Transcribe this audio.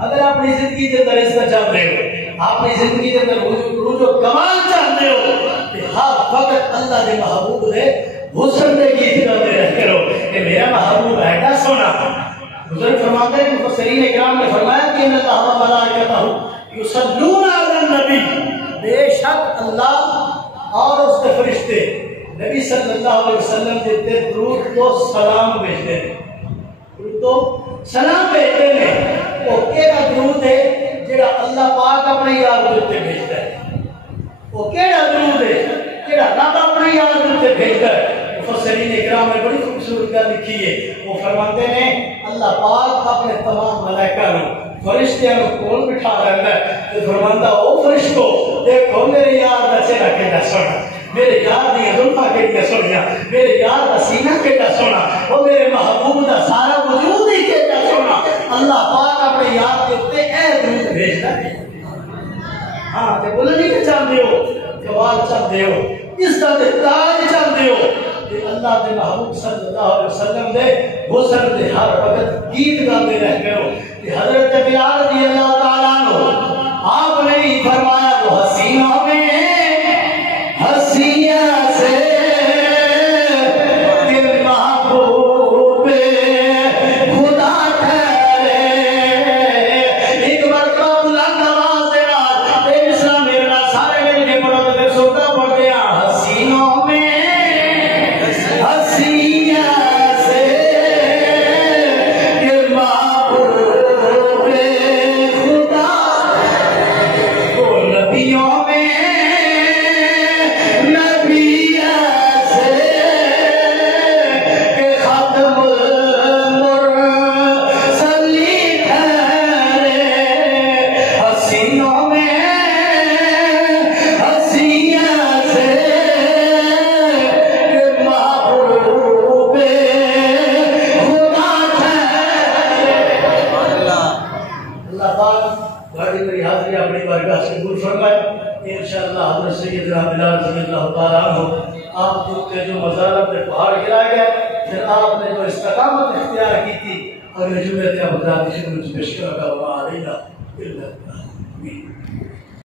अगर अपनी जिंदगी के अंदर इसका चाहते हो, अपनी जिंदगी के अंदर जो कमाल चाहते हो, हर वक्त अल्लाह के महबूब ने हुस्न दे गीत गाते रह करो कि मेरा महबूब है सोना। बुजुर्ग फरमाते हैं, मुफस्सिरीन इकराम ने फरमाया कि अल्लाह व मलाइकतहु युसल्लूना अलन नबी, बेशक अल्लाह और उसके फरिश्ते नबी सल्लल्लाहु अलैहि वसल्लम के दुरूद को सलाम भेजते हैं, तो सलाम भेजते हैं। वो केड़ा दुरूद है जेड़ा अल्लाह पाक अपने यार के उत्ते भेजता है। वो केड़ा दुरूद है, केड़ा रब अपनी याद में भेजता है। मुफस्सिरीन इकराम ने बड़ी खूबसूरत गल लिखी है। वो फरमाते हैं अल्लाह पाक अपने तमाम मलाइका को फरिश्तियां को कोल बिठा रहा है तो फरमाता ओ फरिश्तो देखो मेरे यार दा चेहरा केड़ा सोना, मेरे यार दी जुल्फा केड़ी सोनिया, मेरे यार दा सीना केड़ा सोना, ओ मेरे महबूब दा सारा वजूद ही केड़ा सोना। अल्लाह पाक अपने यार के उत्ते ए दुरूद भेजदा है। हां ते बोलनी के चाहते हो, कमाल चाहते हो, इस दा ताज चाहते हो कि अल्लाह दे महबूब सल्लल्लाहु अलैहि वसल्लम दे हुस्न दे हर वक्त गीत गाते रहते हो कि हजरत बिलाल रज़ियल्लाहु ताला अन्हु आपने ही फरमाया वो हसीनों में हसिया से के महबूब खुदा ठहरे। एक मरतबा बुलंद आवाज से तेरे इस्लाम मेरा सारे मेरे के पढ़ो तो फिर सोता पढ़ते हैं हसीनों में हसिया से के महबूब खुदा वो नबियों में नबिया से के खत्मुल मुरसलीन ठहरे। हसीनों में हसिया से के महबूब खुदा ठहरे। अल्लाह पाक बड़ी मेरी हाजिरी अपनी बारगाह से दूर फरमाए। इंशाअल्लाह हज़रत सैयदना बिलाल रज़ियल्लाहु ताला अन्हु आप के जो मज़ालत में पहाड़ गिरा गया, फिर आपने जो इस्तिकामत इख्तियार की थी अगले जुमे के हज़रात की खिदमत में पेश करा।